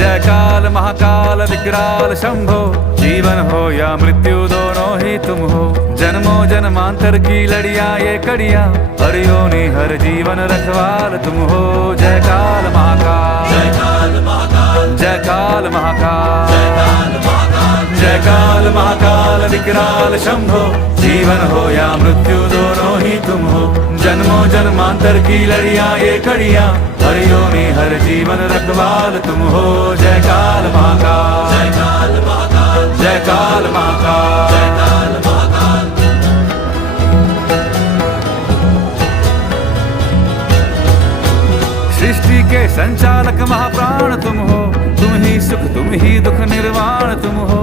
जय काल महाकाल विकराल शंभो, जीवन हो या मृत्यु दोनों ही तुम हो। जन्मों जन्मांतर की लड़िया ये कड़िया, हर योनि हर जीवन रखवाल तुम हो। जय काल महाकाल, जय काल महाकाल, जय काल महाकाल, जय काल महाकाल, जय काल महाकाल विकराल शंभो, जीवन हो या मृत्यु दोनों ही तुम हो। जन्मों जन्मांतर की लड़िया ये कड़िया, हर योनि हर जीवन रखवाल तुम हो। जय काल महाकाल, जय काल महाकाल, जय काल महाकाल, जय काल महाकाल। सृष्टि के संचालक महाप्राण तुम हो, तुम ही सुख तुम ही दुख निर्वाण तुम हो।